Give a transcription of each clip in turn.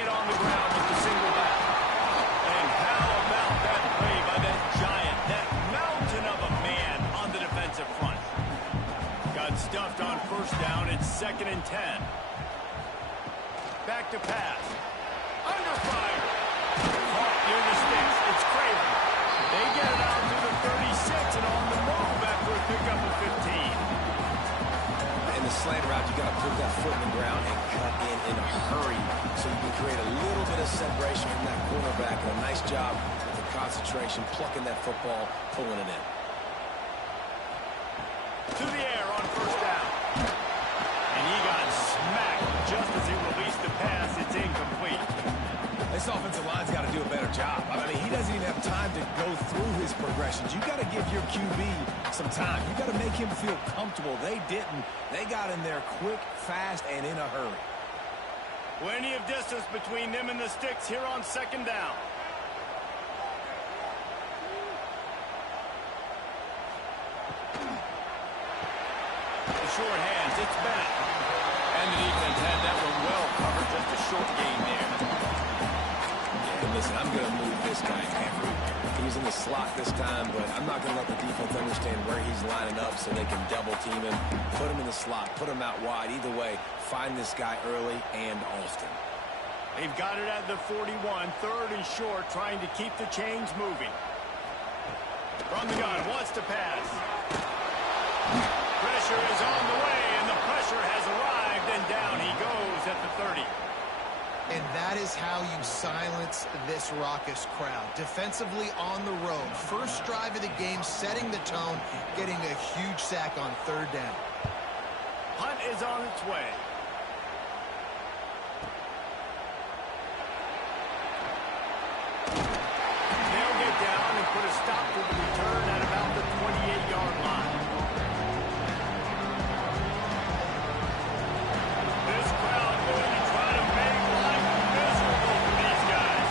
it on the ground with the single back. And how about that play by that giant, that mountain of a man on the defensive front? Got stuffed on first down. It's 2nd and 10. Back to pass. Under fire. Caught near the sticks. It's Craven. They get it out to the 36 and on the move after a pickup of 15. In the slant route, you got to put that foot in the ground and cut in a hurry so you can create a little bit of separation from that cornerback. And a nice job with the concentration, plucking that football, pulling it in. To the air on first down. And he got smacked just as he released the pass. It's incomplete. This offensive line's got to do a better job. I mean, he doesn't even have time to go through his progressions. You got to give your QB some time. You got to make him feel comfortable. They didn't. They got in there quick, fast, and in a hurry. Plenty of distance between them and the sticks here on 2nd down. The short hands, it's Bennett. And the defense had that one well covered. Just a short gain there. Yeah, listen, I'm going to move this guy every. He's in the slot this time, but I'm not going to let the defense understand where he's lining up so they can double team him, put him in the slot, put him out wide. Either way, find this guy early and often. They've got it at the 41, 3rd and short, trying to keep the chains moving. From the gun, wants to pass. Pressure is on the way, and the pressure has arrived, and down he goes at the 30. And that is how you silence this raucous crowd. Defensively on the road. First drive of the game, setting the tone, getting a huge sack on 3rd down. Hunt is on its way. They'll get down and put a stop to the return at about the 28-yard line. This crowd going to try to make life miserable for these guys.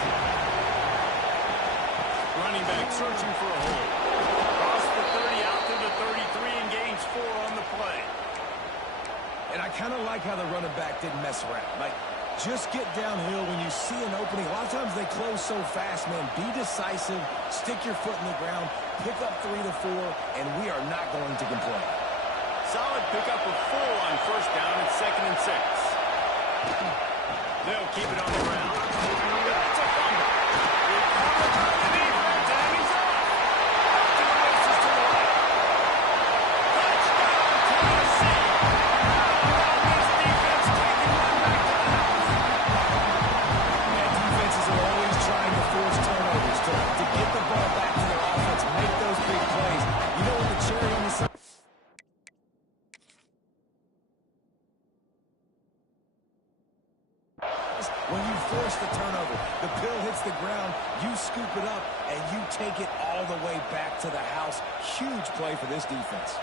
Running back searching for a hole. Across the 30 out to the 33 and gains 4 on the play. And I kind of like how the running back didn't mess around. Like, just get downhill when you see an opening. A lot of times they close so fast, man. Be decisive, stick your foot in the ground, pick up 3 to 4, and we are not going to complain. Solid pickup of 4 on first down and 2nd and 6. They'll keep it on the ground. That's a fumble. Recovered by the defense, and he's off. Out to the races to the right. Touchdown, Tennessee. Now this defense taking one back to the house. And defenses are always trying to force turnovers to get the ball back to their offense, make those big plays. You know what the cherry on the side? When you force the turnover, the pill hits the ground, you scoop it up, and you take it all the way back to the house. Huge play for this defense.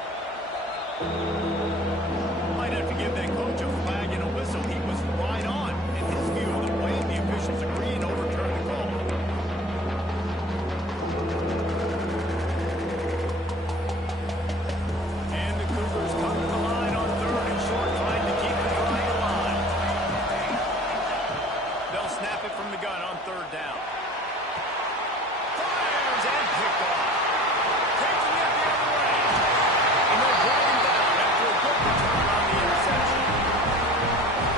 Might have to give that coach a flag and a whistle. He was right on in his view of the play, and the officials agree and overturn the call. And the Cougars come to the line on 3rd and short, trying to keep the drive alive. They'll snap it from the gun on 3rd down. Fires and picked off. Taking it the other way. And they'll drag him down after a good return on the interception.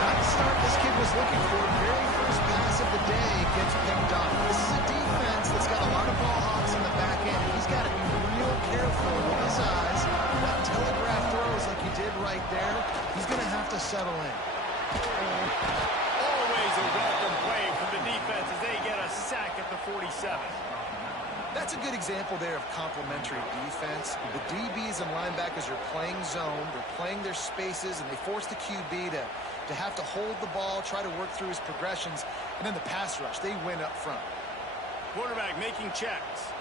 Not the start this kid was looking for. Very first pass of the day gets picked off. This is a defense that's got a lot of ball hawks in the back end. He's got to be real careful with his eyes, not telegraph throws like he did right there. He's going to have to settle in. Always a welcome play for the defense as they get a sack at the 47. That's a good example there of complementary defense. The DBs and linebackers are playing zone. They're playing their spaces, and they force the QB to have to hold the ball, try to work through his progressions. And then the pass rush, they win up front. Quarterback making checks.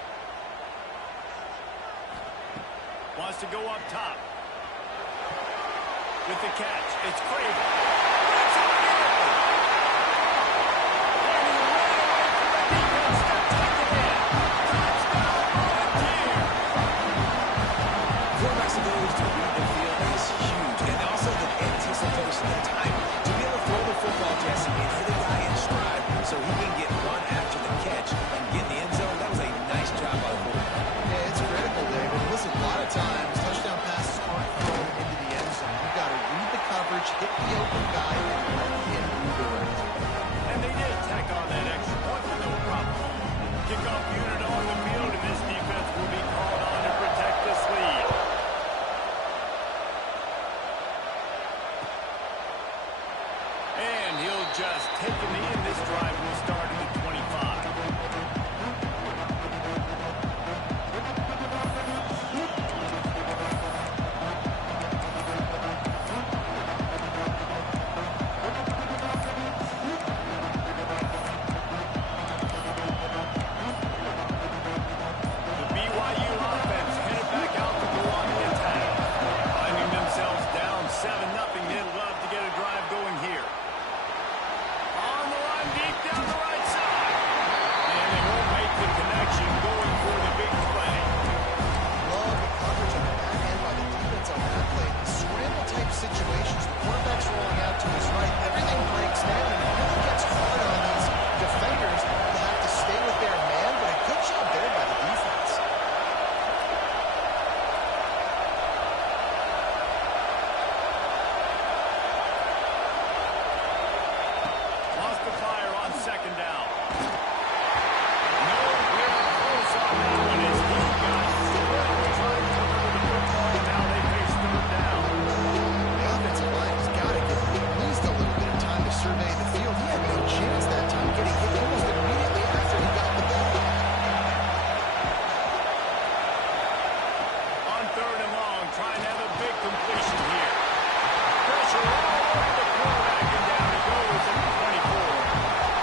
Wants to go up top. With the catch, it's Craven. It's already open. And he ran away from the defense to tuck it in. Touchdown, Volunteer. Quarterback's ability to read the field is huge, and also the anticipation, the time to be able to throw the football, Jesse, and hit a guy in stride just taken me, and this drive will start at the 25. The BYU offense headed back out to go on the attack. Finding themselves down 7-0, they'd love to get a drive going here. On the run, deep down the right side. And they won't make the connection, going for the big play. Love the coverage on the back end by the defense on that play. Scramble-type situations, the quarterback's rolling out to his right. Everything breaks down, and it really gets hard on these defenders to have to stay with their man, but a good job there by the defense. Lost the fire on second down. Nowhere close on that one as he got drilled trying to deliver the football, and now they face third down. The offensive line has got to give him at least a little bit of time to survey the field. He had no chance that time getting hit almost immediately after he got the ball. On third and long, trying to have a big completion here. Pressure all over the quarterback, and down it goes at the 24.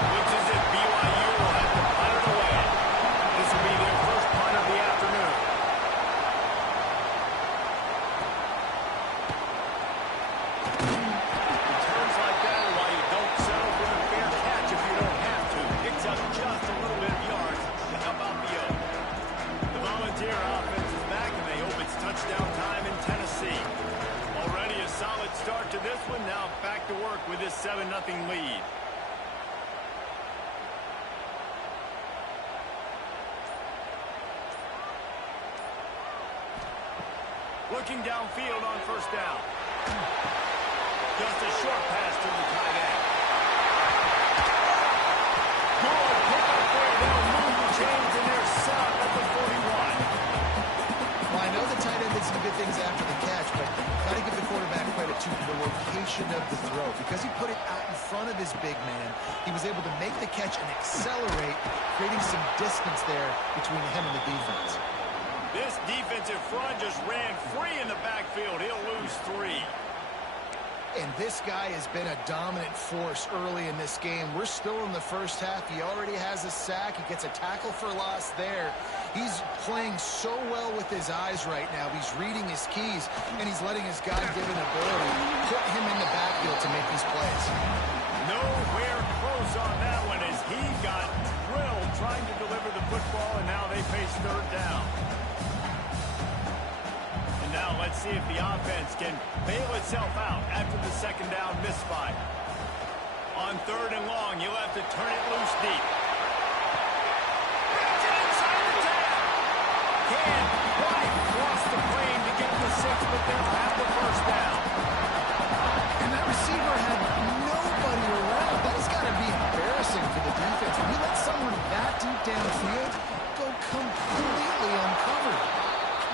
Looks as if BYU will have to punt it away. This will be their first punt of the afternoon. Returns like that are why you don't settle for the fair catch if you don't have to. Picks up just a little bit of yards to help out the O. The Volunteer offense is back, and they hope it's touchdown time in Tennessee. Already a solid start to this one. Now back to work with this 7-0 lead. Looking downfield on first down. Just a short pass to the tight end. Good pickup there. They'll move the chains, and they're set up at the 41. Well, I know the tight end did some good things after the catch, but got to give the quarterback credit to the location of the throw. Because he put it out in front of his big man, he was able to make the catch and accelerate, creating some distance there between him and the defense. This defensive front just ran free in the backfield. He'll lose 3. And this guy has been a dominant force early in this game. We're still in the first half. He already has a sack. He gets a tackle for loss there. He's playing so well with his eyes right now. He's reading his keys, and he's letting his God-given ability put him in the backfield to make these plays. Nowhere close on that one as he got drilled trying to deliver the football, and now they face third down. And now let's see if the offense can bail itself out after the second down misfire. On third and long, you'll have to turn it loose deep. Brings it inside the 10. Can't quite cross the frame to get the 6, but they'll have the first down. And that receiver had nobody around. That has got to be embarrassing for the defense. When you let someone that deep downfield go completely uncovered.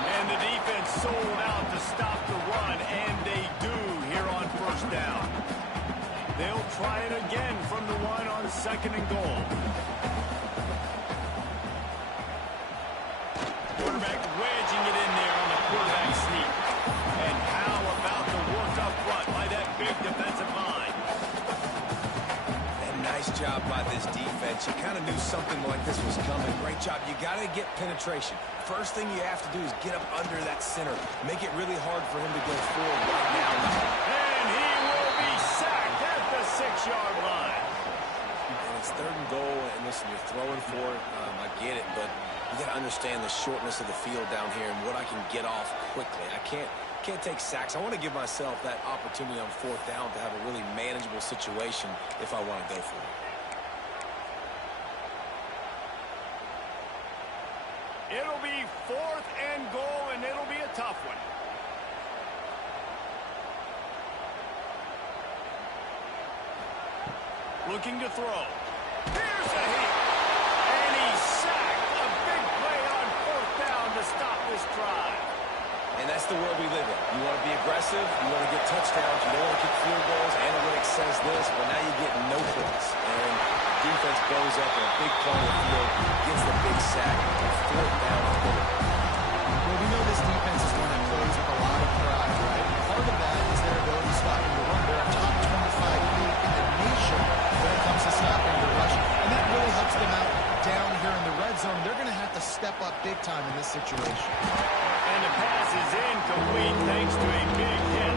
And the defense sold out to stop the run, and they do here on first down. They'll try it again from the 1 on second and goal. Quarterback wedging it in there on the quarterback sneak. And how about the work up front by that big defensive line? And nice job by this defense. You kind of knew something like this was coming. Great job. You got to get penetration. First thing you have to do is get up under that center. Make it really hard for him to go forward right now. And he will be sacked at the 6-yard line. And it's third and goal, and listen, you're throwing for it. I get it, but you got to understand the shortness of the field down here and what I can get off quickly. I can't take sacks. I want to give myself that opportunity on fourth down to have a really manageable situation if I want to go for it. It'll be 4th and goal, and it'll be a tough one. Looking to throw. Here's a hit. And he's sacked. A big play on 4th down to stop this drive. And that's the world we live in. You want to be aggressive, you want to get touchdowns, you don't want to kick field goals. Analytics says this, but now you get no points. And defense blows up in a big part of the field, gets the big sack, and 4th down and 4. Well, we know this defense is one that plays with a lot of pride, right? Part of that is their ability to stop the run. They're a top 25 unit in the nation when it comes to stopping the rush. And that really helps them out down here in the red zone. They're going to have to step up big time in this situation. And the pass is incomplete thanks to a big hit.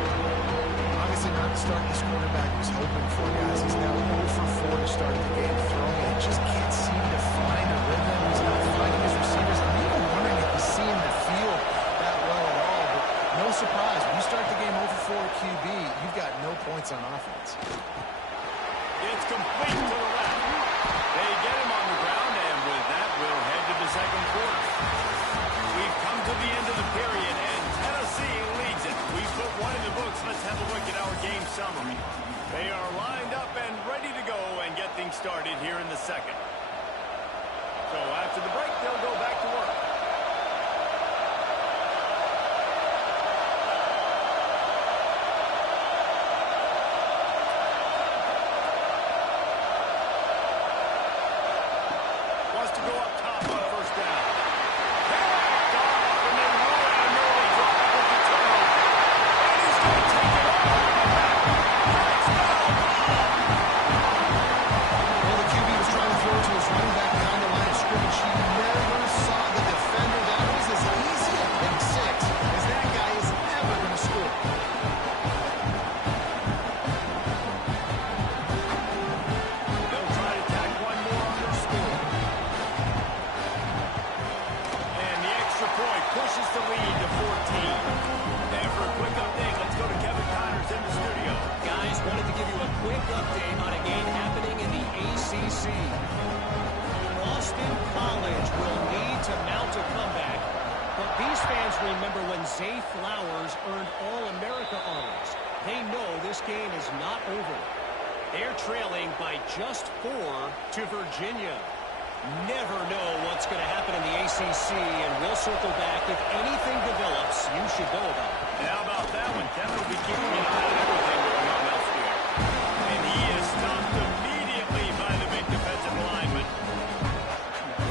Obviously not the start this quarterback was hoping for, guys. He's now 0 for 4 to start the game throwing. He just can't seem to find a rhythm. He's not finding his receivers. I'm even wondering if he's seeing the field that well at all. But no surprise, when you start the game 0 for 4 QB, you've got no points on offense. It's complete to the left. They get him on the ground, and with that, we'll head to the second quarter. We've come to the end of the period, and Tennessee leads it. We put one in the books. Let's have a look at our game summary. They are lined up and ready to go and get things started here in the second. So after the break, they'll go back to work. Wants to go up top on first down. Backed off, and then run an early drive with the turnover. And he's going to take it all the way back. Touchdown! Well, the QB was trying to throw to his running back behind the line of scrimmage. He never saw the defender. That was as easy a pick six as that guy is ever going to score. They'll try to tack one more on their score. And the extra point pushes the lead to 14. And for a quick update, let's go to Kevin Connors in the studio. Guys, wanted to give you a quick update on a game happening in the ACC. Boston College will need to mount a comeback, but these fans remember when Zay Flowers earned All-America honors. They know this game is not over. They're trailing by just 4 to Virginia. Never know what's going to happen in the ACC, and we'll circle back if anything develops you should know about. And how about that one? Kevin will be keeping an eye on everything going on elsewhere. And he is stopped immediately by the big defensive lineman.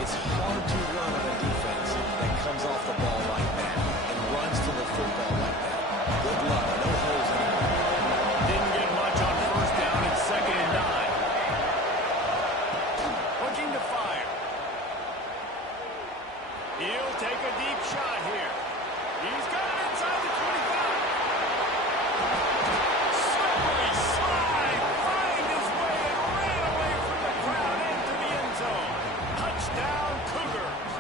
It's hard to run on a defense that comes off the ball like that and runs to the football like that. Good luck. No holes anywhere. Didn't get much on first down. It's 2nd and 9. Looking to fire. He'll take a deep shot here. He's got it inside the 25. Slippery slide. Find his way and ran away from the crowd into the end zone. Touchdown, Cougars.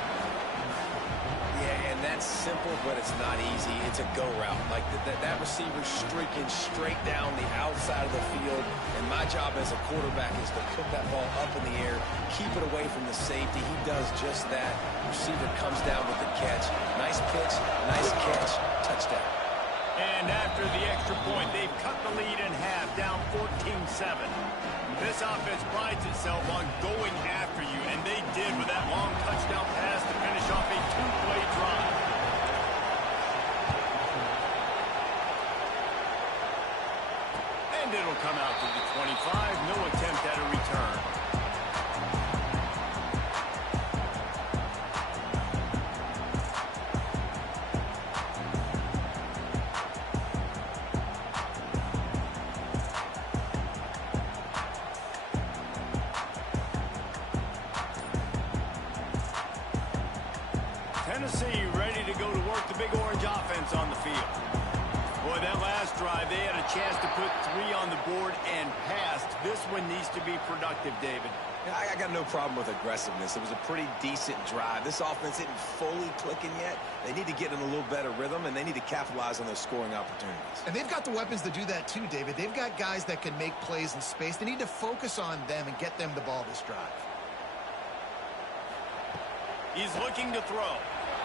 Yeah, and that's simple, but it's not easy. It's a go route. Like that receiver's streaking straight down the outside of the field, and my job as a quarterback is to put that ball up in the air, keep it away from the safety. He does just that. Receiver comes down with the catch. Nice pitch, nice catch, touchdown. And after the extra point, they've cut the lead in half, down 14-7. This offense prides itself on going after you, and they did with that long touchdown pass to finish off a 2-play drive. And it'll come out to the 25. No attempt at a return. Tennessee ready to go to work the big orange offense on the field. Boy, that last drive, they had a chance to put 3 on the board and passed. This one needs to be productive, David. Yeah, I got no problem with aggressiveness. It was a pretty decent drive. This offense isn't fully clicking yet. They need to get in a little better rhythm, and they need to capitalize on those scoring opportunities. And they've got the weapons to do that too, David. They've got guys that can make plays in space. They need to focus on them and get them the ball this drive. He's looking to throw.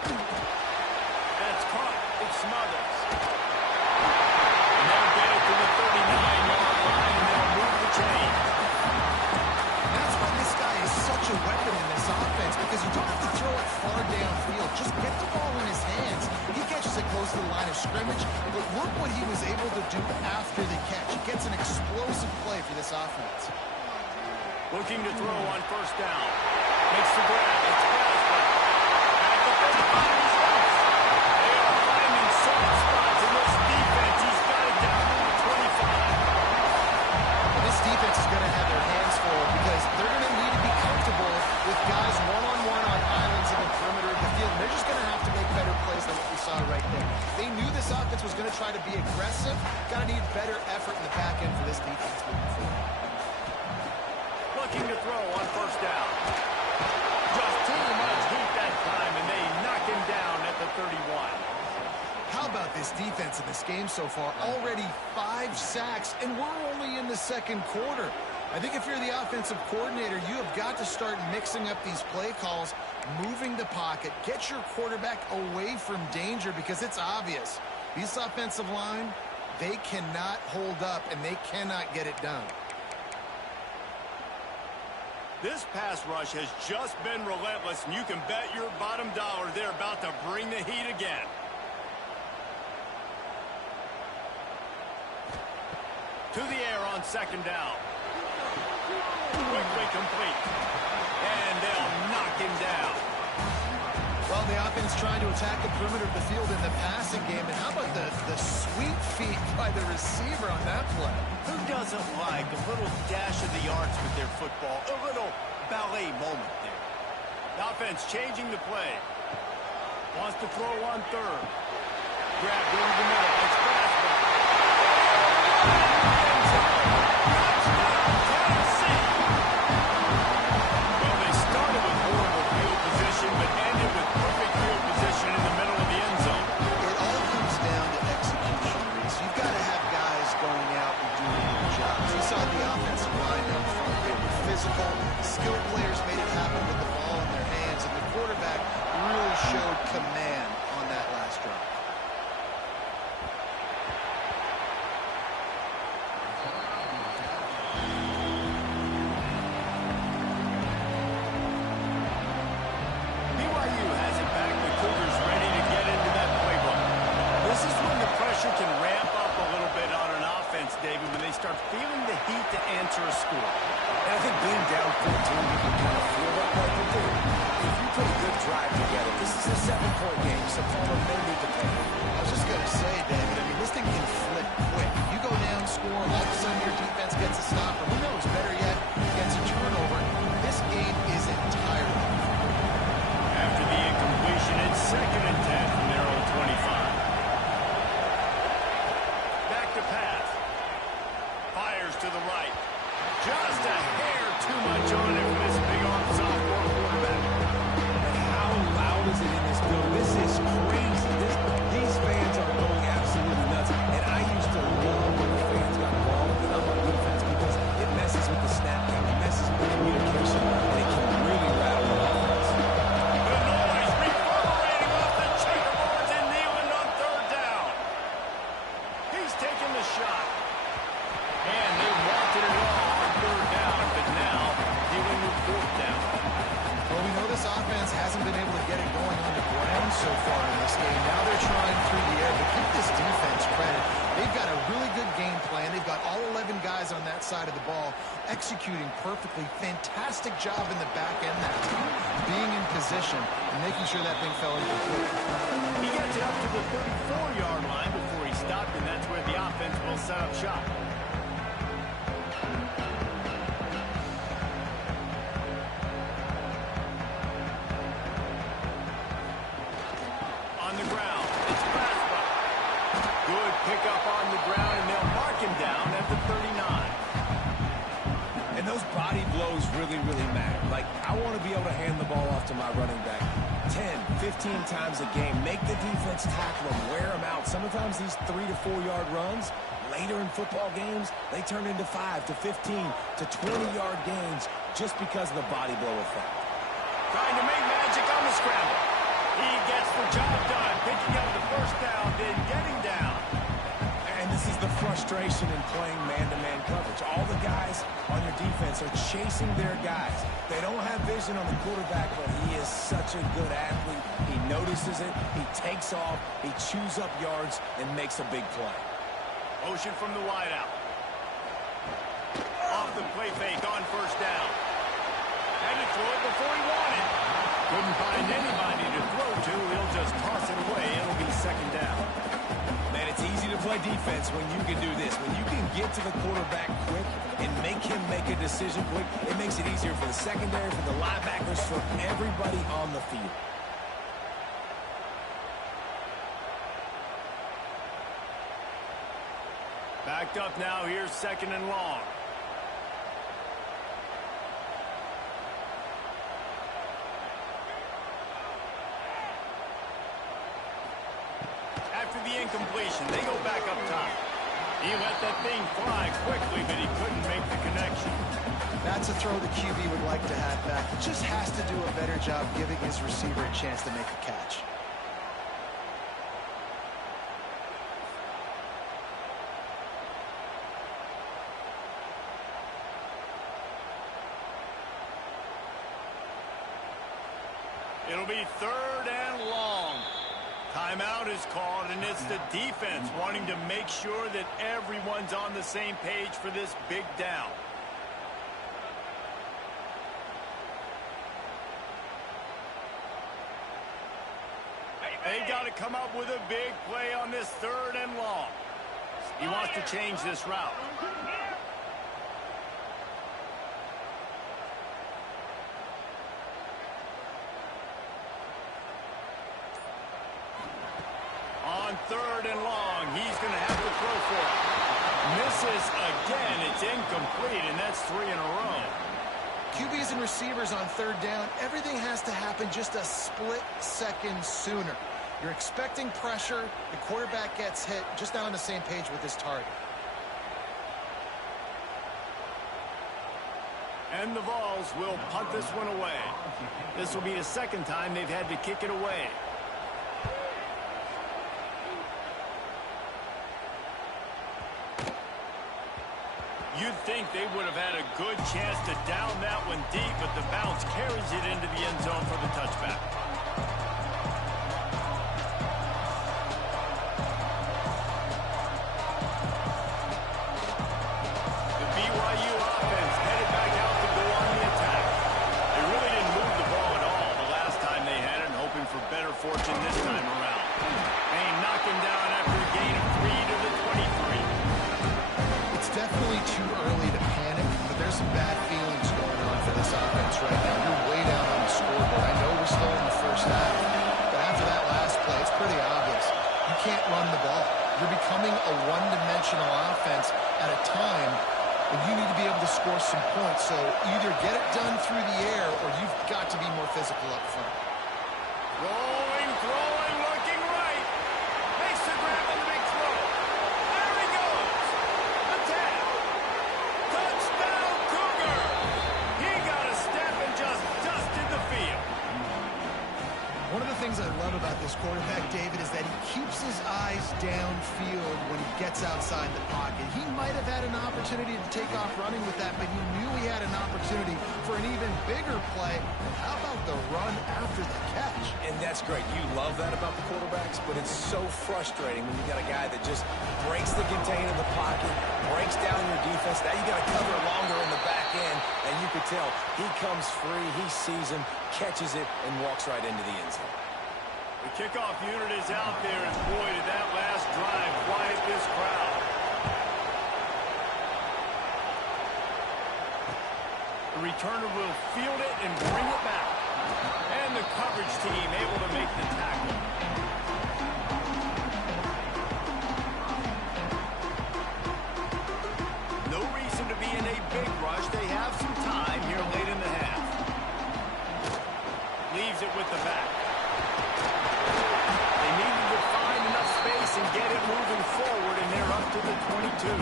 That's caught. It smothers. And they'll get it to the 39-yard line, and they'll move the chain. That's why this guy is such a weapon in this offense, because you don't have to throw it far downfield. Just get the ball in his hands. He catches it close to the line this offense. Looking to throw on first down. Makes the grab. It's Braswell. At the 35, he's loose. They are finding soft spots in this defense. He's got it down to the 25. And this defense is going to have their hands full because they're going to need to be comfortable with guys one-on-one on islands in the perimeter of the field. And they're just going to have to make better plays than what we saw right there. They knew this offense was going to try to be aggressive. Got to need better effort in the back end for this defense moving forward. Looking to throw on first down. Just too much heat that time, and they knock him down at the 31. How about this defense in this game so far? Already 5 sacks, and we're only in the second quarter. I think if you're the offensive coordinator, you have got to start mixing up these play calls, moving the pocket, get your quarterback away from danger because it's obvious. This offensive line, they cannot hold up, and they cannot get it done. This pass rush has just been relentless, and you can bet your bottom dollar they're about to bring the heat again. To the air on second down. Quickly complete. And they'll knock him down. Well, the offense trying to attack the perimeter of the field in the passing game. And how about the sweet feet by the receiver on that play? Who doesn't like a little dash of the arts with their football? A little ballet moment there. The offense changing the play. Wants to throw on third. Grab over the middle. It's Braswell. Well, they started with horrible field position, but ended with perfect field position in the middle of the end zone. It all comes down to execution, Reese. You've got to have guys going out and doing their jobs. You saw the offensive line up front. They were physical. Skilled players made it happen with the ball in their hands, and the quarterback really showed command on that last drive. BYU has it back. The Cougars ready to get into that playbook. This is when the pressure can ramp up a little bit on an offense, David, when they start feeling the heat to answer a score. And I think being down 14, you can kind of feel that like you do. If you put a good drive together, this is a 7-point game, so Palmer may need to pay. I was just going to say, David, I mean, this thing can flip quick. You go down, score, all of a sudden your defense gets a stop, or who knows, better yet, gets a turnover. This game is entirely. After the incompletion, it's 2nd and 10 from their own 25. Back to pass. Fires to the right. Just a hair too much on it for this big-arm sophomore quarterback. And how loud is it in this building? This is crazy. These fans are going absolutely nuts. And I used to love when the fans got involved with on defense because it messes with the snap count, it messes with the communication, and it can really rattle an offense. The noise reverberating off the checkerboards and Nealon on third down. He's taking the shot. And they wanted it all on third down, but now dealing with fourth down. Well, we know this offense hasn't been able to get it going on the ground so far in this game. Now they're trying through the air, but give this defense credit. They've got a really good game plan. They've got all 11 guys on that side of the ball executing perfectly. Fantastic job in the back end that time, being in position and making sure that thing fell incomplete. He gets it up to the 34-yard line before he stopped, and that's where the offense will set up shop. On the ground, it's Braswell. Good pickup on the ground, and they'll mark him down at the 39. And those body blows really, really matter. Like, I want to be able to hand the ball off to my running back 10, 15 times a game. Make the defense tackle them, wear them out. Sometimes these 3 to 4 yard runs, later in football games, they turn into 5 to 15 to 20-yard gains just because of the body blow effect. Trying to make magic on the scramble. He gets the job done, picking up the first down, then getting down. And this is the frustration in playing man-to-man coverage. All the guys on your defense are chasing their guys. They don't have vision on the quarterback, but he is such a good athlete. He notices it, he takes off, he chews up yards, and makes a big play. Motion from the wideout. off the play fake on first down. Had to throw it before he wanted. Couldn't find anybody to throw to. He'll just toss it away. It'll be second down. Man, it's easy to play defense when you can do this. When you can get to the quarterback quick and make him make a decision quick, it makes it easier for the secondary, for the linebackers, for everybody on the field. Backed up now. Here's second and long. After the incompletion, they go back up top. He let that thing fly quickly, but he couldn't make the connection. That's a throw the QB would like to have back. He just has to do a better job giving his receiver a chance to make a catch. It'll be third and long. Timeout is called, and it's the defense wanting to make sure that everyone's on the same page for this big down. They've got to come up with a big play on this third and long. He wants to change this route. On third and long, he's going to have to throw for it. Misses again. It's incomplete, and that's 3 in a row. QBs and receivers on third down, everything has to happen just a split second sooner. You're expecting pressure, the quarterback gets hit, just not on the same page with his target. And the Vols will punt this one away. This will be the second time they've had to kick it away. You'd think they would have had a good chance to down that one deep, but the bounce carries it into the end zone for the touchback. The BYU offense headed back out to go on the attack. They really didn't move the ball at all the last time they had it, hoping for better fortune this time around. They knock him down after a gain of 3 to the 23. It's definitely too early to panic, but there's some bad feelings going on for this offense right now. You're way down on the scoreboard. I know we're still in the first half, but after that last play, it's pretty obvious. You can't run the ball. You're becoming a one-dimensional offense at a time when you need to be able to score some points. So either get it done through the air or you've got to be more physical up front. Rolling, throwing, looking right. Makes the grab on the big throw. There he goes. The tap. Touchdown, Cougar. He got a step and just dusted the field. One of the things I love about this quarterback, David, is that he keeps his eyes downfield when he gets outside the pocket. He might have had an opportunity to take off running with that, but he knew he had an opportunity for an even bigger play. And how about the run after the catch? And that's great. You love that about the quarterbacks, but it's so frustrating when you got a guy that just breaks the contain in the pocket, breaks down your defense. Now you got to cover longer in the back end, and you could tell he comes free, he sees him, catches it, and walks right into the end zone. The kickoff unit is out there, and boy, did that last drive quiet this crowd. The returner will field it and bring it back. And the coverage team able to make the tackle. No reason to be in a big rush. They have some time here late in the half. Leaves it with the back. They needed to find enough space and get it moving forward, and they're up to the 22.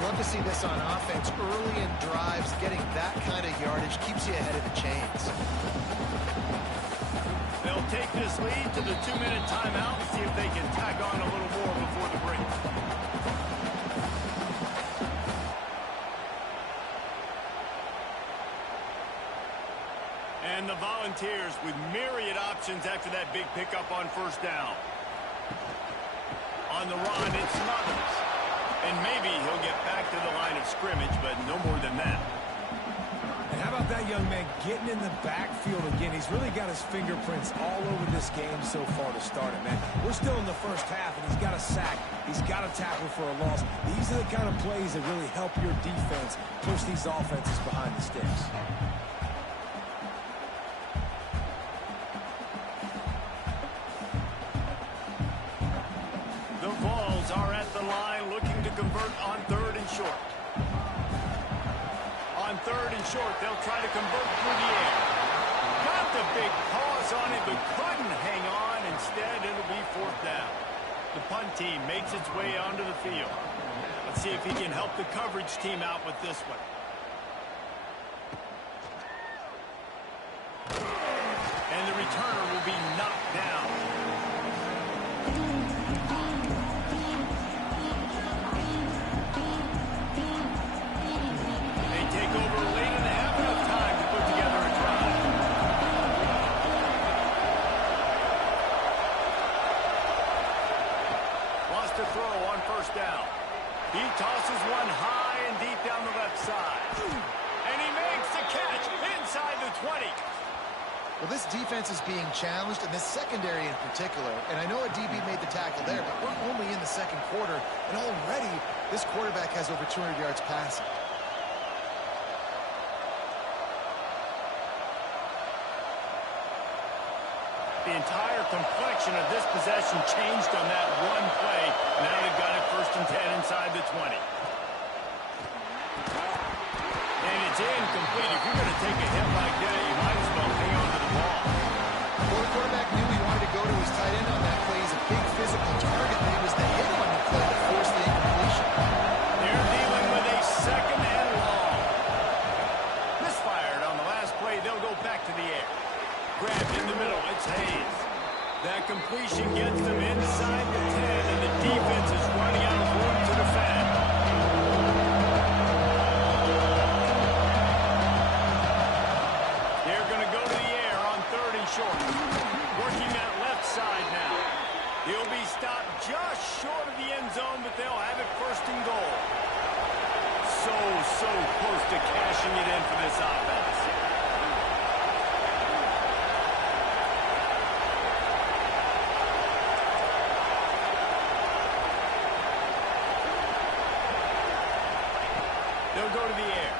Love to see this on offense. Early in drives, getting that kind of yardage keeps you ahead of the chains. They'll take this lead to the 2-minute timeout and see if they can tack on a little more before the break. And the Volunteers with myriad options after that big pickup on first down. On the run, it's Smothers. And maybe he'll get back to the line of scrimmage, but no more than that. And how about that young man getting in the backfield again? He's really got his fingerprints all over this game so far to start it, man. We're still in the first half, and he's got a sack. He's got a tackle for a loss. These are the kind of plays that really help your defense push these offenses behind the sticks. The Vols are at the line looking to convert on 3rd and short. On 3rd and short, they'll try to convert through the air. Got the big pause on it, but couldn't hang on. Instead, it'll be 4th down. The punt team makes its way onto the field. Let's see if he can help the coverage team out with this one. And the returner will be knocked down. They take over late and have enough time to put together a drive. Wants to throw on 1st down. He tosses one high and deep down the left side. And he makes the catch inside the 20. Well, this defense is being challenged, and this secondary in particular. And I know a DB made the tackle there, but we're only in the 2nd quarter, and already this quarterback has over 200 yards passing. The entire complexion of this possession changed on that one play. Now they've got it 1st and 10 inside the 20. And it's incomplete. If you're going to take a hit like that, you might as well hang on to the ball. Well, the quarterback knew he wanted to go to his tight end on that play. He's a big physical target, and it was the hit on the play that forced the incompletion. They're dealing with a 2nd and long. Misfired on the last play. They'll go back to the air. Grabbed in the middle. It's Hayes. That completion gets them inside the 10, and the defense is running out of room to defend. They're going to go to the air on 3rd and short. Working that left side now. He'll be stopped just short of the end zone, but they'll have it 1st and goal. So close to cashing it in for this offense. They'll go to the air.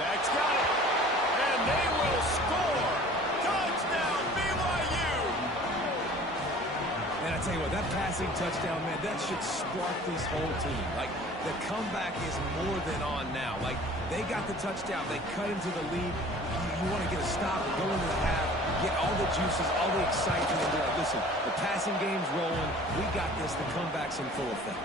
Back's got it. And they will score. Touchdown, BYU. And I tell you what, that passing touchdown, man, that should spark this whole team. Like, the comeback is more than on now. Like, they got the touchdown. They cut into the lead. You want to get a stop and go into the half, get all the juices, all the excitement, and be like, listen, the passing game's rolling. We got this. The comeback's in full effect.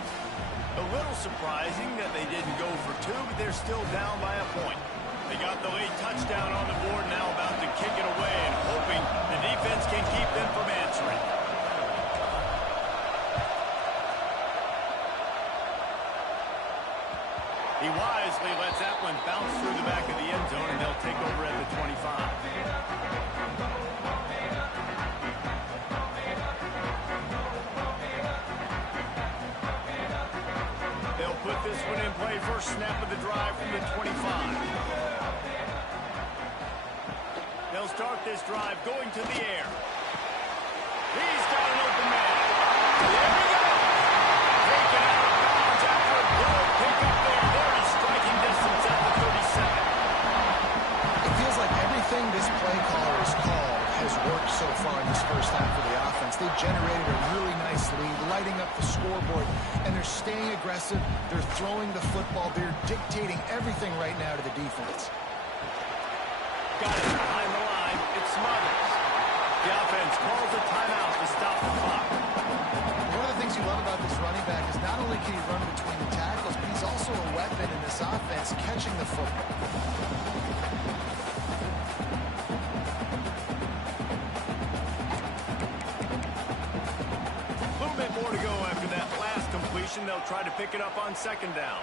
A little surprising that they didn't go for 2, but they're still down by a point. They got the late touchdown on the board, now about to kick it away and hoping the defense can keep them from answering. He wisely lets that one bounce through the back of the end zone, and they'll take over at the 25. They'll put this one in play. First snap of the drive from the 25. They'll start this drive going to the air. He's got an open man. There we go. Taken out of bounds after a good pick up there. There is striking distance at the 37. It feels like everything this play caller has called has worked so far in this first half for the offense. They've generated a really nice lead, lighting up the scoreboard, and they're staying aggressive. They're throwing the football. They're dictating everything right now to the defense. Got it behind the line. It smothers. The offense calls a timeout to stop the clock. One of the things you love about this running back is not only can he run between the tackles, but he's also a weapon in this offense, catching the football. A little bit more to go after that last completion. They'll try to pick it up on 2nd down.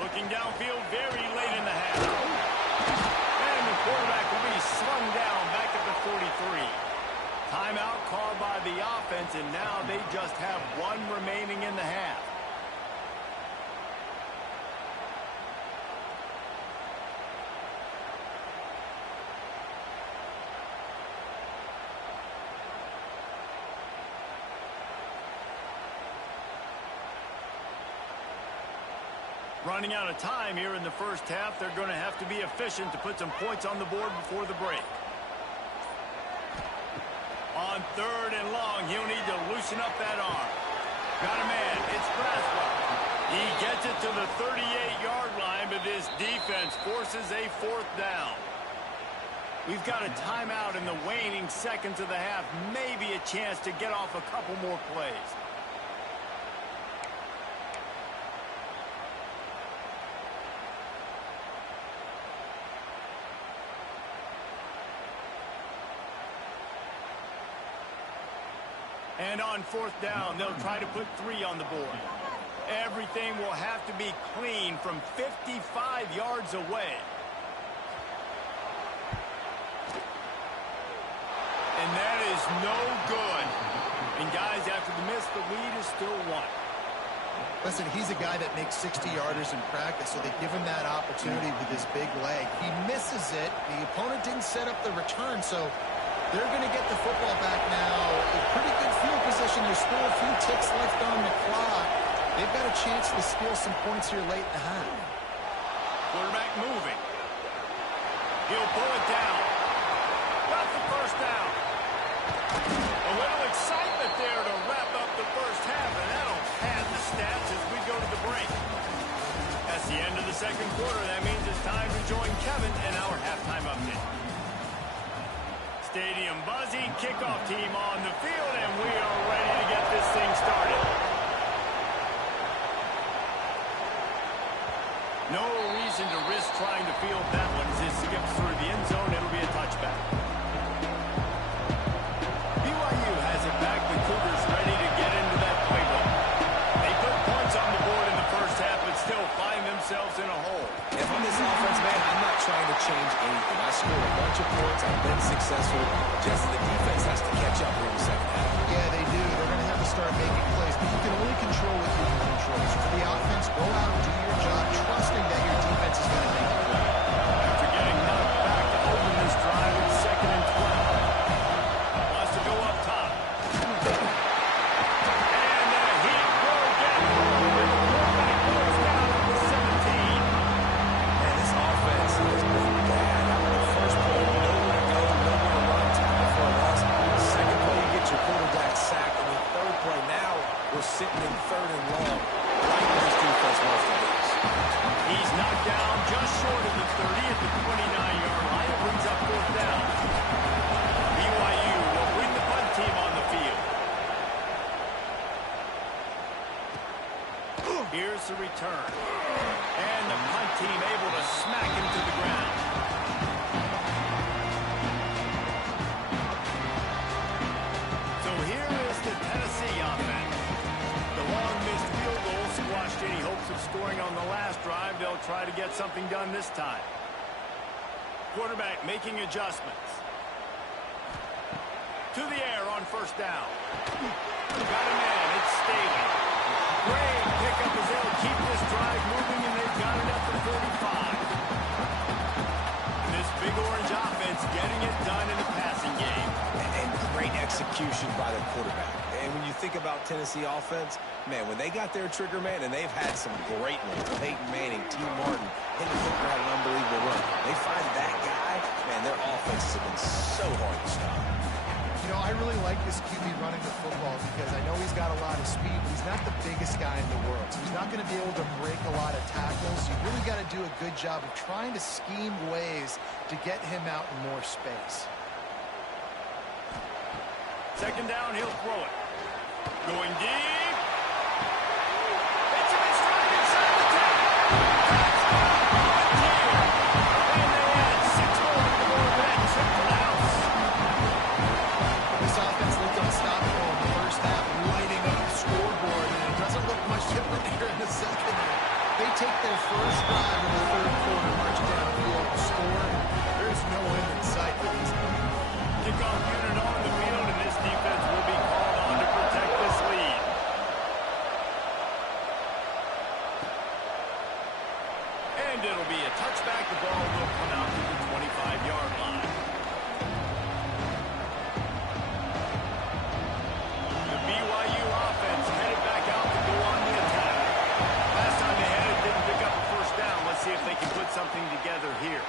Looking downfield very late in the half. And the quarterback will be slung down back at the 43. Timeout called by the offense, and now they just have one remaining in the half. Running out of time here in the first half. They're going to have to be efficient to put some points on the board before the break. On 3rd and long, he'll need to loosen up that arm. Got a man. It's Braswell. He gets it to the 38-yard line, but this defense forces a 4th down. We've got a timeout in the waning seconds of the half. Maybe a chance to get off a couple more plays. And on 4th down, they'll try to put 3 on the board. Everything will have to be clean from 55 yards away. And that is no good. And guys, after the miss, the lead is still 1. Listen, he's a guy that makes 60-yarders in practice, so they give him that opportunity with his big leg. He misses it. The opponent didn't set up the return, so they're going to get the football back now. A pretty good field position. There's still a few ticks left on the clock. They've got a chance to steal some points here late in the half. Quarterback moving. He'll pull it down. Got the first down. A little excitement there to wrap up the first half, and that'll pad the stats as we go to the break. That's the end of the second quarter. That means it's time to join Kevin in our halftime update. Stadium buzzing, kickoff team on the field, and we are ready to get this thing started. No reason to risk trying to field that one as it skips through the end zone. It'll be a touchback. BYU has it back. The Cougars ready to get into that playbook. They put points on the board in the first half, but still find themselves in a hole. If I'm this offense, man, I'm not trying to change anything. I scored a bunch of points. I've been successful. Just the defense has to catch up here in the second half. Yeah, they do. They're going to have to start making plays, but you can only control what you can control. So for the offense, go out and do your job, trusting that your defense is going to make a play. After getting knocked back to open this drive, it's 2nd and 12. Wants to go up top. And he will get home, and the quarterback goes down at the 17. Man, this offense has been bad. After the first play, nowhere to go, nowhere to run, time for a loss. The second play, you get your quarterback sacked. And the third play, now we're sitting in 3rd and long. Right where this defense wants to be. He's knocked down just short of the 30 at the 29-yard line. It brings up 4th down. BYU will bring the punt team on the field. Here's the return. And the punt team able to smack him to the ground. So here is the Tennessee offense. The long missed field goal squashed any hopes of scoring on the last drive. They'll try to get something done this time. Quarterback making adjustments. To the air on 1st down. Got a man. It's Staley. Great pickup as they'll keep this drive moving, and they've got it at the 45. And this big orange offense getting it done in the passing game. And great execution by the quarterback. And when you think about Tennessee offense, man, when they got their trigger man, and they've had some great ones, Peyton Manning, T. Martin, hitting the football at an unbelievable run. They find that guy, man, their offenses have been so hard to stop. You know, I really like this QB running the football because I know he's got a lot of speed, but he's not the biggest guy in the world. So he's not going to be able to break a lot of tackles. You really got to do a good job of trying to scheme ways to get him out in more space. 2nd down, he'll throw it. Going deep. It's in his stride inside the 10. And they add 6 more to the board with that triple outs. This offense looked unstoppable in the first half, lighting up the scoreboard, and it doesn't look much different here in the second half. They take their first drive in the 3rd quarter, march downfield, score. There's no end in sight for these guys. Kickoff unit on the field, and touchback, the ball will come out to the 25-yard line. The BYU offense headed back out to go on the attack. Last time they had it, didn't pick up a first down. Let's see if they can put something together here.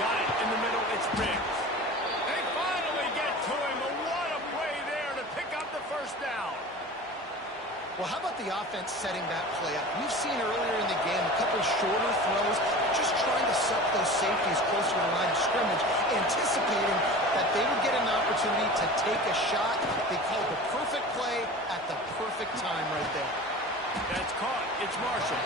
Got it in the middle. It's Riggs. They finally get to him. What a play there to pick up the first down. Well, how about the offense setting that play up? We've seen earlier in the game a couple shorter throws, just trying to suck those safeties closer to the line of scrimmage, anticipating that they would get an opportunity to take a shot. They called the perfect play at the perfect time right there. That's caught. It's Marshall.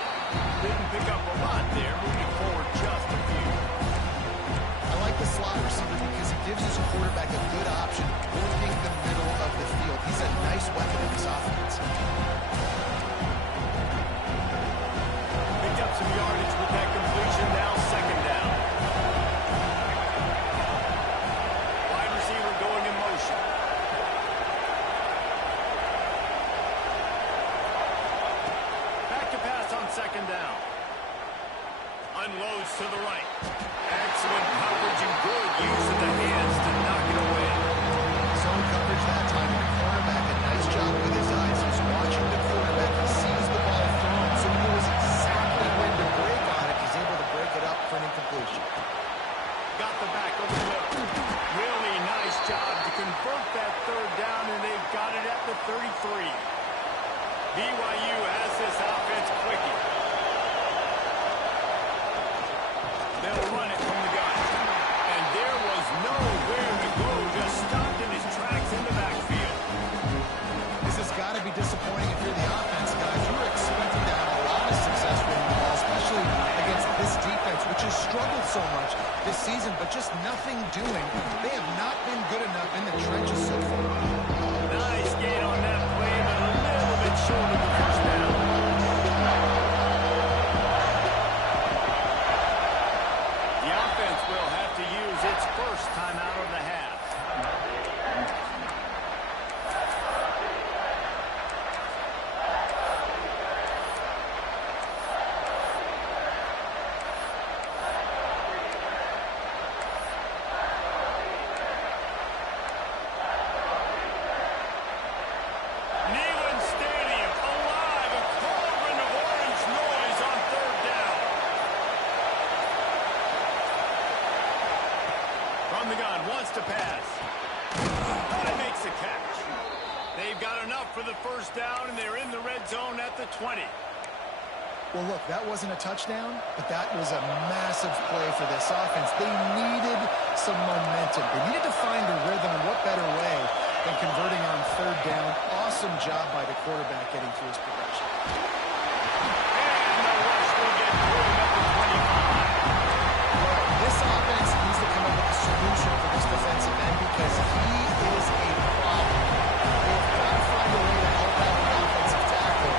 Didn't pick up a lot there, moving forward just a few. I like the slot receiver because he gives his quarterback a good option working the middle of the field. He's a nice weapon in this offense. Picked up some yardage with that completion. Now second down. Wide receiver going in motion. Back to pass on second down. Unloads to the right. Excellent coverage and good use of the hands to knock it away. Zone coverage that time, and the cornerback, a nice job with his eyes. He's watching the quarterback. He sees the ball thrown, so he knows exactly when to break on it. He's able to break it up for an incompletion. Got the back over the middle. Really nice job to convert that third down, and they've got it at the 33. BYU has this offense quickie. They'll run it from the gun. And there was nowhere to go. Just stopped in his tracks in the backfield. This has got to be disappointing if you're the offense, guys. You were expecting to have a lot of success running the ball, especially against this defense, which has struggled so much this season, but just nothing doing. They have not been good enough in the trenches so far. Nice gain on that play, but a little bit short of the first down. The offense will have to use its first timeout of the half. Neyland Stadium alive, a cauldron of orange noise on third down. From the gun, wants to pass. But it makes the catch. They've got enough for the first down, and they're in the red zone at the 20. Well, look, that wasn't a touchdown, but that was a massive play for this offense. They needed some momentum. They needed to find a rhythm, and what better way than converting on third down. Awesome job by the quarterback getting through his progression. And the rush will get through him at the 25. This offense needs to come up with a solution for this defensive end because he is a problem. They've got to find a way to help out the offensive tackle,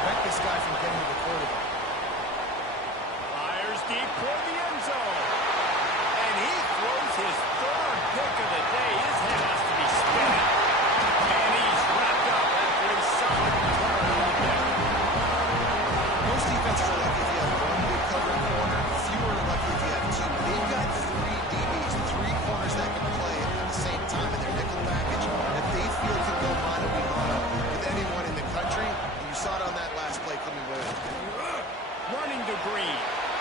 prevent this guy from getting to the quarterback. Fires deep toward the end zone. And he throws his third pick of the day. His head has to be spinning. And he's wrapped up after a solid return on the pick. Most defenses are lucky if you have one big covering corner. Fewer are lucky if you have two. They've got three DBs, three corners that can play at the same time in their nickel package that they feel can go mano a mano with anyone in the country. And you saw it on that last play coming with it. Running to Green.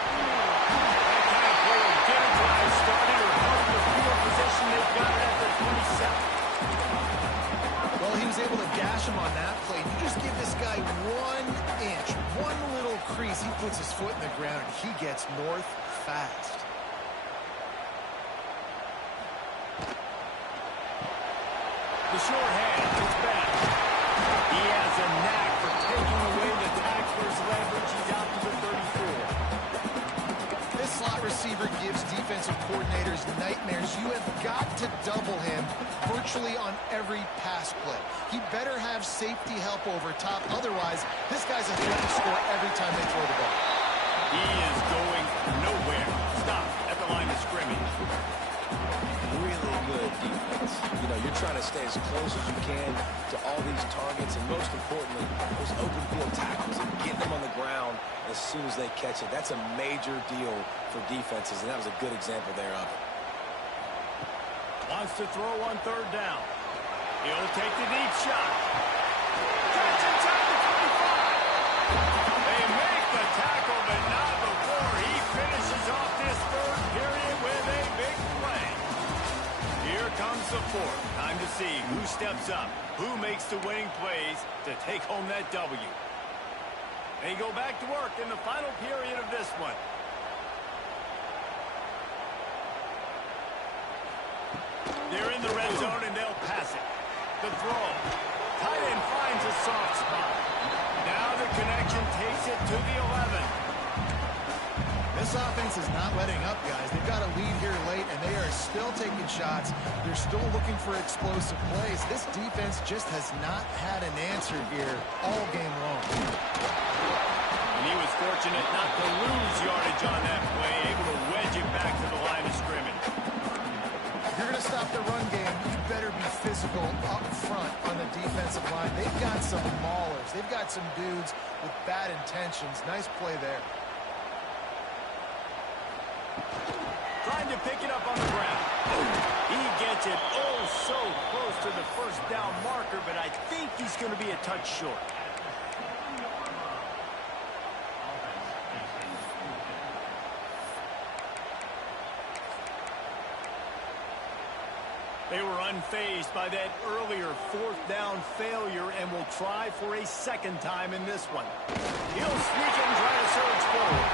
That kind of play will get a drive started or help the field position. They've got it at the 27. Well, he was able to gash him on that play. You just give this guy 1 inch, one little crease. He puts his foot in the ground, and he gets north fast. The short hand is back. He has a knack for taking away the tackler's leverage. He's out to the 34. This slot receiver gives defensive coordinators nightmares. You have got to double him virtually on every pass play. He better have safety help over top. Otherwise, this guy's a threat to score every time they throw the ball. He is going nowhere. Stop at the line of scrimmage. Really good defense. You know, you're trying to stay as close as you can to all these targets, and most importantly, those open field tackles and getting them on the ground. ground as soon as they catch it. That's a major deal for defenses, and that was a good example there of it. Wants to throw on third down. He'll take the deep shot. Gets inside the 25. They make the tackle, but not before he finishes off this third period with a big play. Here comes the fourth. Time to see who steps up, who makes the winning plays to take home that W. They go back to work in the final period of this one. They're in the red zone, and they'll pass it. The throw. Tight end finds a soft spot. Now the connection takes it to the 11. This offense is not letting up, guys. They've got a lead here late, and they are still taking shots. They're still looking for explosive plays. This defense just has not had an answer here all game long. And he was fortunate not to lose yardage on that play, able to wedge it back to the line of scrimmage. If you're going to stop the run game, you better be physical up front on the defensive line. They've got some maulers. They've got some dudes with bad intentions. Nice play there. Trying to pick it up on the ground. He gets it so close to the first down marker, but I think he's going to be a touch short. They were unfazed by that earlier fourth down failure and will try for a second time in this one. He'll sneak it and try to surge forward.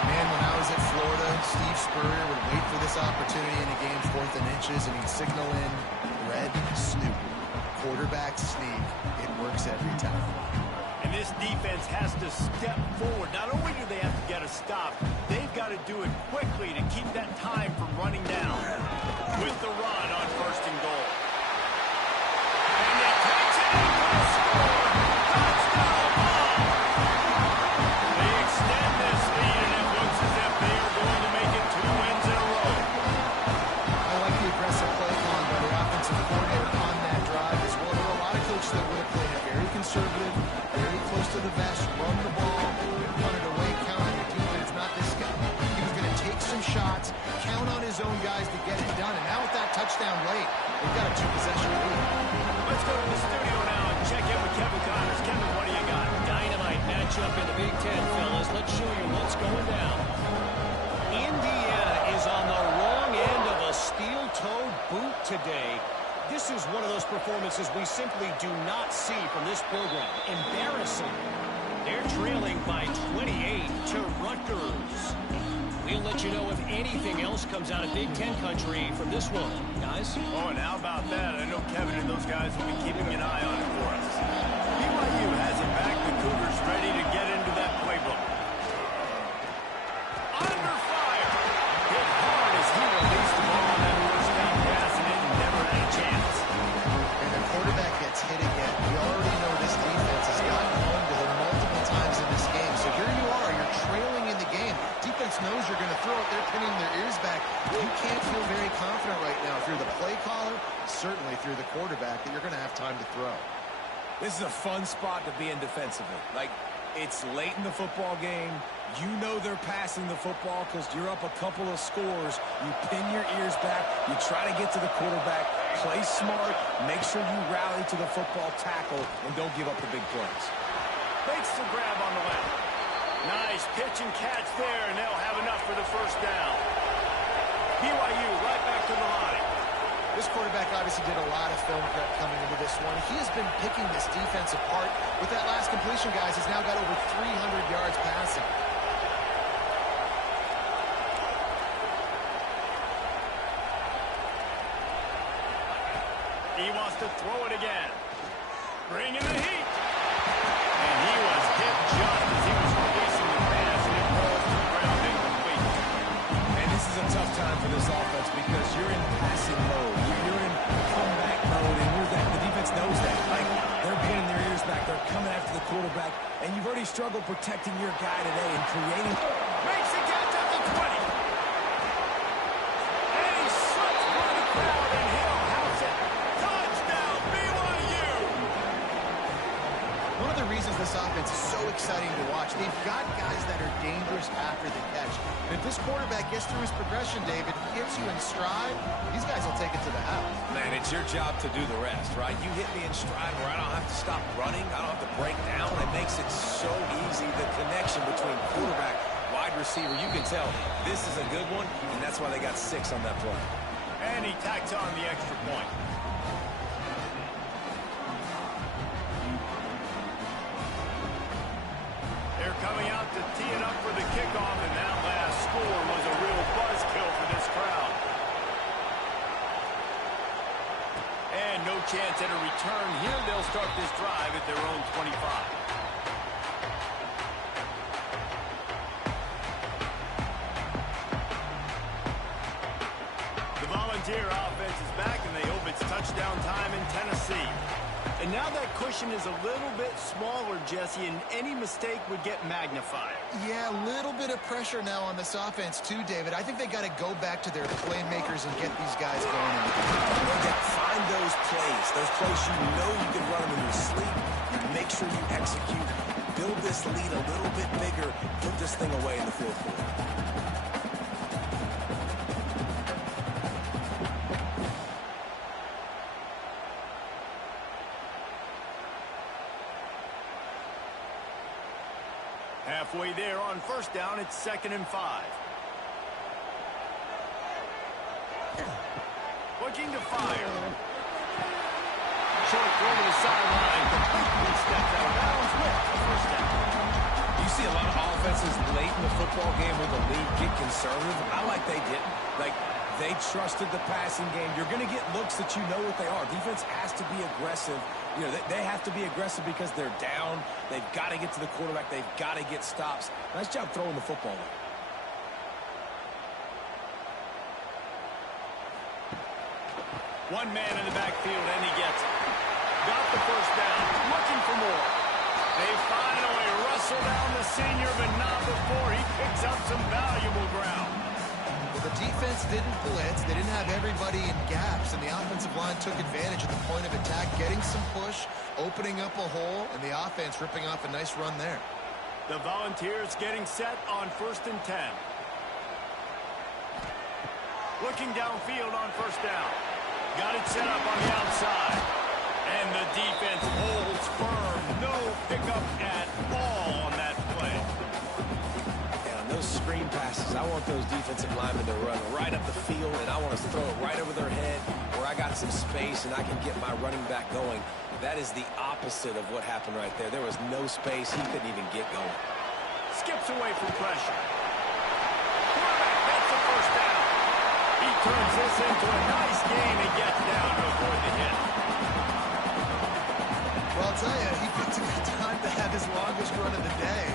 Man, when I was at Florida, Steve Spurrier would wait for this opportunity in a game 4th and inches, and he'd signal in red snoop. Quarterback sneak. It works every time. And this defense has to step forward. Not only do they have to get a stop, they've got to do it quickly to keep that time from running down. With the run on 1st and goal. And he takes it and will score. Touchdown ball. They extend this lead, and it looks as if they are going to make it 2 wins in a row. I like the aggressive play calling by the offensive coordinator on that drive as well. There are a lot of coaches that would have played it very conservative, very close to the vest, run the ball, run it away, count on your defense. Not this guy. He was going to take some shots, count on his own guys to get it done. And now with that touchdown late, they've got a 2-possession lead. Let's go to the studio now and check in with Kevin Connors. Kevin, what do you got? Dynamite matchup in the Big Ten, fellas. Let's show you what's going down. Indiana is on the wrong end of a steel-toed boot today. This is one of those performances we simply do not see from this program. Embarrassing. They're trailing by 28 to Rutgers. We'll let you know if anything else comes out of Big Ten country from this one, guys. Oh, and how about that? I know Kevin and those guys will be keeping an eye on it for us. BYU has it back. The Cougars ready to get into that playbook. Under fire. Hit hard as he released the ball on that first down pass, and it never had a chance. And the quarterback gets hit again. We already know this defense has gotten home to him multiple times in this game. So here you are. You're trailing in the game. Defense knows you're going to throw it. They're pinning their ears back. You can't feel very confident right now if you're the play caller, certainly if you're the quarterback, that you're going to have time to throw. This is a fun spot to be in defensively. Like, it's late in the football game. You know they're passing the football because you're up a couple of scores. You pin your ears back. You try to get to the quarterback. Play smart. Make sure you rally to the football tackle and don't give up the big plays. Makes the grab on the left. Nice pitch and catch there, and they'll have enough for the first down. BYU right back to the line. This quarterback obviously did a lot of film prep coming into this one. He has been picking this defense apart. With that last completion, guys, he's now got over 300 yards passing. He wants to throw it again. Bring in the heat. And he was hit just as he was releasing the pass, and it rolls to the ground incomplete. And this is a tough time for this offense because you're in passing mode. You're in comeback mode, and the defense knows that. Like, they're pinning their ears back. They're coming after the quarterback, and you've already struggled protecting your guy today and creating. Makes the catch at the 20. And he slips by the crowd, and he'll house it. Touchdown, BYU. One one of the reasons this offense is so exciting to watch. They've got guys that are dangerous after the catch. And if this quarterback gets through his progression, David, gets you in stride, these guys will take it to the house. Man, it's your job to do the rest, right? You hit me in stride where I don't have to stop running. I don't have to break down. It makes it so easy. The connection between quarterback, wide receiver, you can tell this is a good one, and that's why they got 6 on that play. And he tacks on the extra point. They're coming out to tee it up for the kickoff, and that last score was a real buzzkill for this crowd. And no chance at a return here. They'll start this drive at their own 25. Volunteer offense is back, and they hope it's touchdown time in Tennessee. And now that cushion is a little bit smaller, Jesse, and any mistake would get magnified. Yeah, a little bit of pressure now on this offense too, David. I think they got to go back to their playmakers and get these guys going. Find those plays you know you can run them in your sleep. You make sure you execute. Build this lead a little bit bigger. Put this thing away in the fourth quarter. Halfway there on first down, it's 2nd and 5. Looking to fire. Short throw to the sideline. Completely stepped out of bounds with the first down. You see a lot of offenses late in the football game with the lead get conservative. I like they didn't. Like, they trusted the passing game. You're going to get looks that you know what they are. Defense has to be aggressive. You know, they have to be aggressive because they're down. They've got to get to the quarterback. They've got to get stops. Nice job throwing the football there. One man in the backfield, and he gets it. Got the first down. Looking for more. They finally wrestle down the senior, but not before he picks up some valuable ground. Well, the defense didn't blitz. They didn't have everybody in gaps, and the offensive line took advantage of the point of attack, getting some push, opening up a hole, and the offense ripping off a nice run there. The Volunteers getting set on 1st and 10. Looking downfield on first down. Got it set up on the outside. And the defense holds firm. No pickup at all on that play. And on those screen passes, I want those defensive linemen to run right up the field, and I want to throw it right over their head where I got some space and I can get my running back going. That is the opposite of what happened right there. There was no space. He couldn't even get going. Skips away from pressure. Quarterback gets the first down. He turns this into a nice gain and gets down to avoid the hit. Well, I'll tell you, he picked a good time to have his longest run of the day.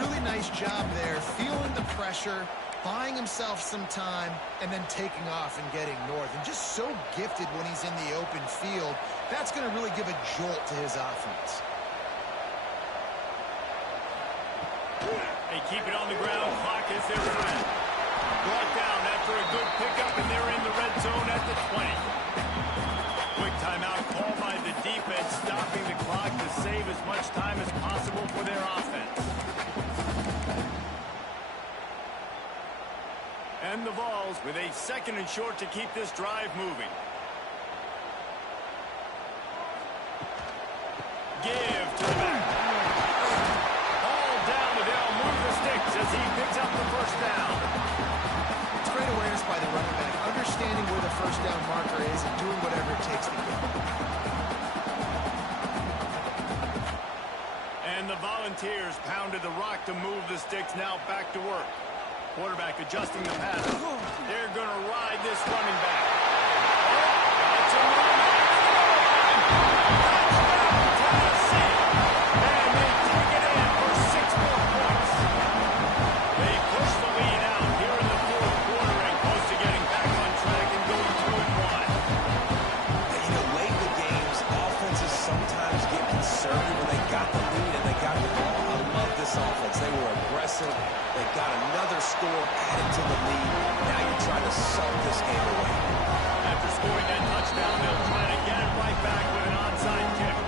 Really nice job there, feeling the pressure, buying himself some time, and then taking off and getting north. And just so gifted when he's in the open field. That's going to really give a jolt to his offense. They keep it on the ground. Clock is their friend. Brought down after a good pickup, and they're in the red zone at the 20. Quick timeout called by the defense, stopping the clock to save as much time as possible for their offense. And the Vols with a 2nd and short to keep this drive moving. Give to the back. All down, and they'll move the sticks as he picks up the first down. It's great awareness by the running back, understanding where the first down marker is and doing whatever it takes to get it. And the Volunteers pounded the rock to move the sticks, now back to work. Quarterback adjusting the pass. They're going to ride this running back. That's a run. Tennessee. And they take it in for 6 more points. They push the lead out here in the fourth quarter and close to getting back on track and going 2-1. You know, late in the games, offenses sometimes get conservative when they got the lead and they got the ball. I love this offense. They were aggressive. They got another score added to the lead. Now you're trying to suck this game away. After scoring that touchdown, they'll try to get it right back with an onside kick.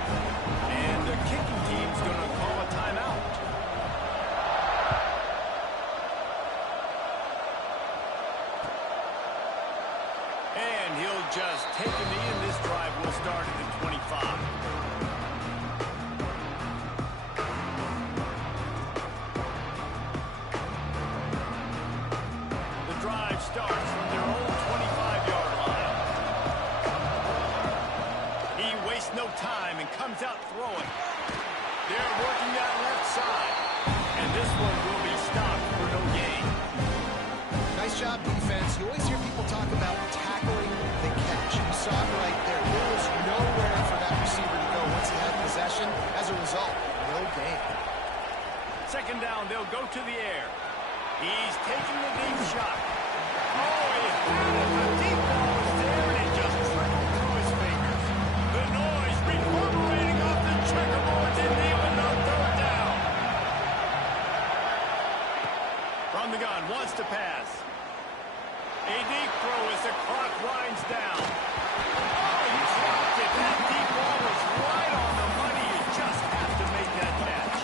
And the kicking team's job, defense. You always hear people talk about tackling the catch. You saw it right there. There was nowhere for that receiver to go once he had possession. As a result, no gain. Second down, they'll go to the air. He's taking the deep shot. Oh, he had it. The deep ball was there, and it just trickled through his fingers. The noise reverberating off the checkerboards in the third down. From the gun, wants to pass. A deep throw as the clock winds down. Oh, he dropped it. That deep ball was right on the money. You just have to make that catch.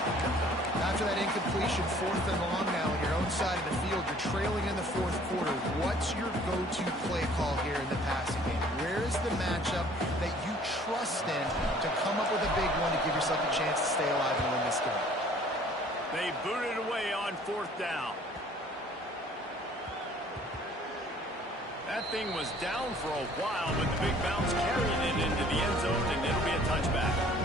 After that incompletion, 4th and long now on your own side of the field, you're trailing in the 4th quarter. What's your go-to play call here in the passing game? Where is the matchup that you trust in to come up with a big one to give yourself a chance to stay alive and win this game? They booted away on 4th down. That thing was down for a while, but the big bounce carried it into the end zone, and it'll be a touchback.